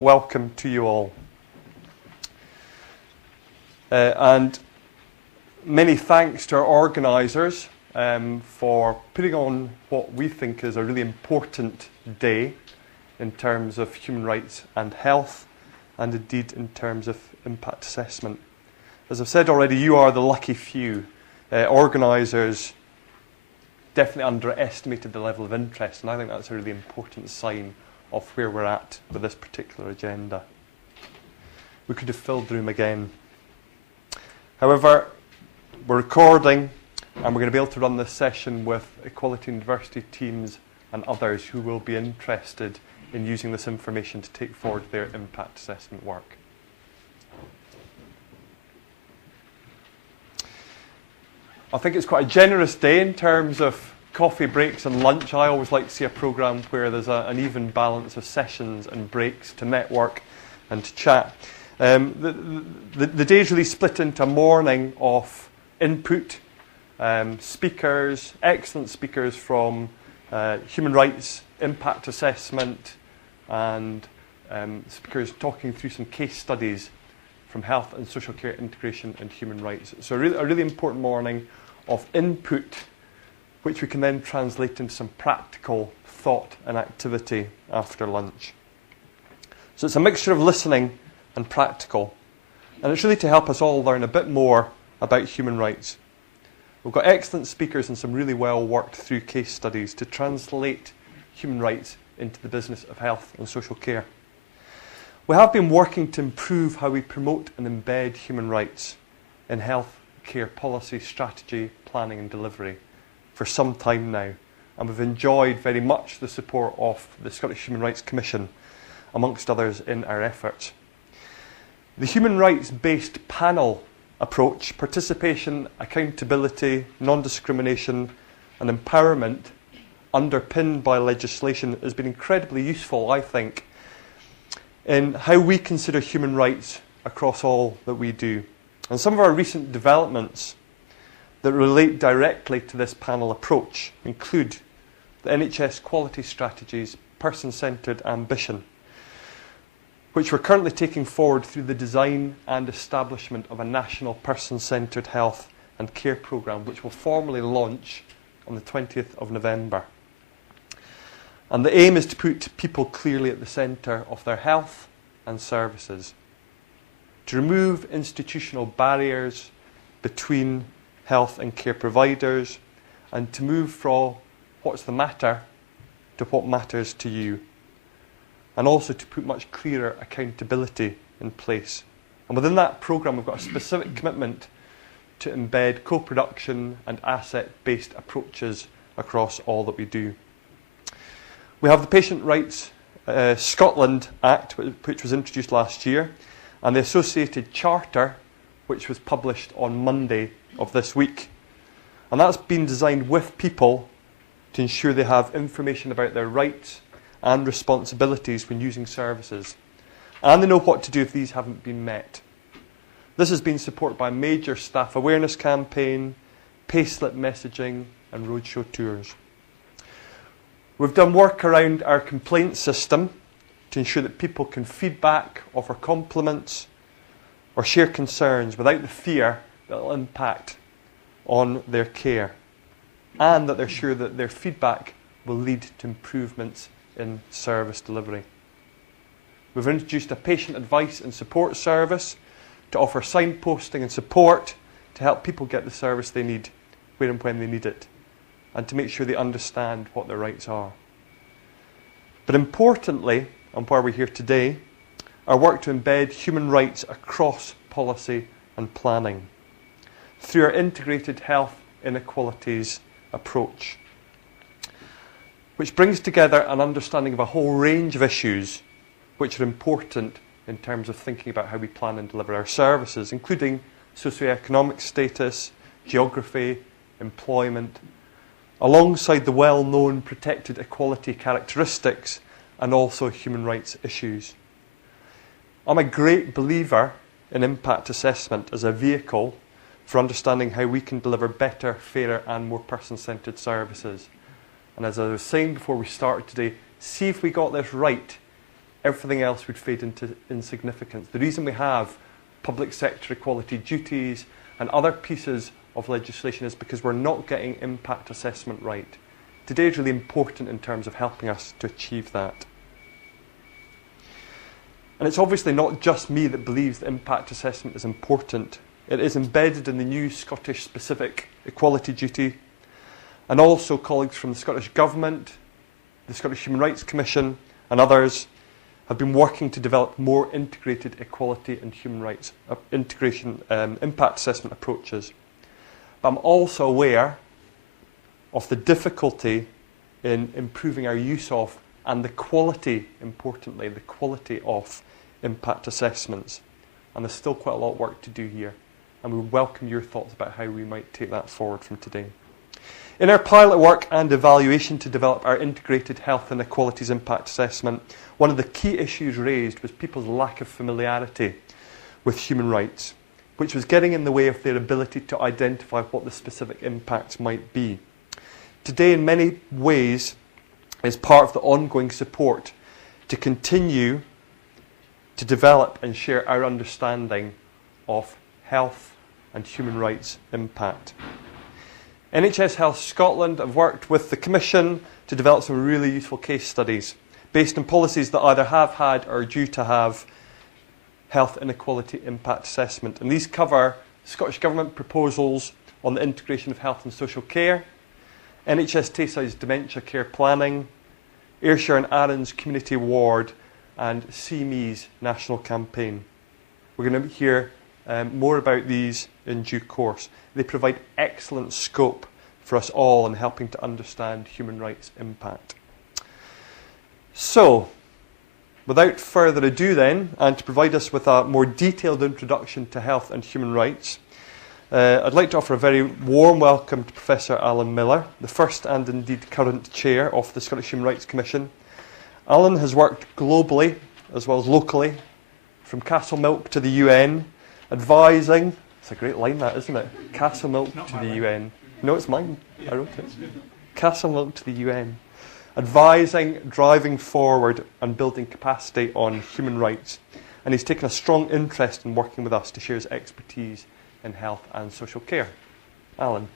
Welcome to you all. And many thanks to our organisers for putting on what we think is a really important day in terms of human rights and health, and indeed in terms of impact assessment. As I've said already, you are the lucky few. Organisers definitely underestimated the level of interest, and I think that's a really important sign of where we're at with this particular agenda. We could have filled the room again. However, we're recording and we're going to be able to run this session with equality and diversity teams and others who will be interested in using this information to take forward their impact assessment work. I think it's quite a generous day in terms of coffee breaks and lunch. I always like to see a programme where there's an even balance of sessions and breaks to network and to chat. The day's really split into a morning of input, speakers, excellent speakers from human rights, impact assessment, and speakers talking through some case studies from health and social care integration and human rights. So a really important morning of input, which we can then translate into some practical thought and activity after lunch. So it's a mixture of listening and practical, and it's really to help us all learn a bit more about human rights. We've got excellent speakers and some really well worked through case studies to translate human rights into the business of health and social care. We have been working to improve how we promote and embed human rights in health care policy, strategy, planning and delivery for some time now, and we've enjoyed very much the support of the Scottish Human Rights Commission, amongst others, in our efforts. The human rights-based panel approach, participation, accountability, non-discrimination and empowerment, underpinned by legislation, has been incredibly useful, I think, in how we consider human rights across all that we do. And some of our recent developments that relate directly to this panel approach include the NHS quality strategies, person-centred ambition, which we're currently taking forward through the design and establishment of a national person-centred health and care programme, which will formally launch on the 20th of November. And the aim is to put people clearly at the centre of their health and services, to remove institutional barriers between health and care providers, and to move from what's the matter to what matters to you, and also to put much clearer accountability in place. And within that programme, we've got a specific commitment to embed co-production and asset-based approaches across all that we do. We have the Patient Rights Scotland Act, which was introduced last year, and the associated charter, which was published on Monday of this week. And that's been designed with people to ensure they have information about their rights and responsibilities when using services, and they know what to do if these haven't been met. This has been supported by a major staff awareness campaign, payslip messaging and roadshow tours. We've done work around our complaint system to ensure that people can feedback, offer compliments or share concerns without the fear that will impact on their care, and that they're sure that their feedback will lead to improvements in service delivery. We've introduced a patient advice and support service to offer signposting and support to help people get the service they need, where and when they need it, and to make sure they understand what their rights are. But importantly, and why we're here today, our work to embed human rights across policy and planning through our integrated health inequalities approach, which brings together an understanding of a whole range of issues which are important in terms of thinking about how we plan and deliver our services, including socioeconomic status, geography, employment, alongside the well-known protected equality characteristics and also human rights issues. I'm a great believer in impact assessment as a vehicle for understanding how we can deliver better, fairer and more person-centred services. And as I was saying before we started today, see if we got this right everything else would fade into insignificance. The reason we have public sector equality duties and other pieces of legislation is because we're not getting impact assessment right. Today is really important in terms of helping us to achieve that. And it's obviously not just me that believes that impact assessment is important. It is embedded in the new Scottish specific equality duty, and also colleagues from the Scottish Government, the Scottish Human Rights Commission and others have been working to develop more integrated equality and human rights impact assessment approaches. But I'm also aware of the difficulty in improving our use of and the quality, importantly, the quality of impact assessments. And there's still quite a lot of work to do here. And we welcome your thoughts about how we might take that forward from today. In our pilot work and evaluation to develop our integrated health and equalities impact assessment, one of the key issues raised was people's lack of familiarity with human rights, which was getting in the way of their ability to identify what the specific impacts might be. Today, in many ways, is part of the ongoing support to continue to develop and share our understanding of health and human rights impact. NHS Health Scotland have worked with the Commission to develop some really useful case studies based on policies that either have had or are due to have health inequality impact assessment. And these cover Scottish Government proposals on the integration of health and social care, NHS Tayside's dementia care planning, Ayrshire and Arran's community ward, and CME's national campaign. We're going to hear more about these in due course. They provide excellent scope for us all in helping to understand human rights impact. So, without further ado then, and to provide us with a more detailed introduction to health and human rights, I'd like to offer a very warm welcome to Professor Alan Miller, the first and indeed current chair of the Scottish Human Rights Commission. Alan has worked globally as well as locally, from Castle Milk to the UN, advising. It's a great line, that, isn't it? Castle Milk to the UN. No, it's mine. I wrote it. Castle Milk to the UN. Advising, driving forward and building capacity on human rights. And he's taken a strong interest in working with us to share his expertise in health and social care. Alan.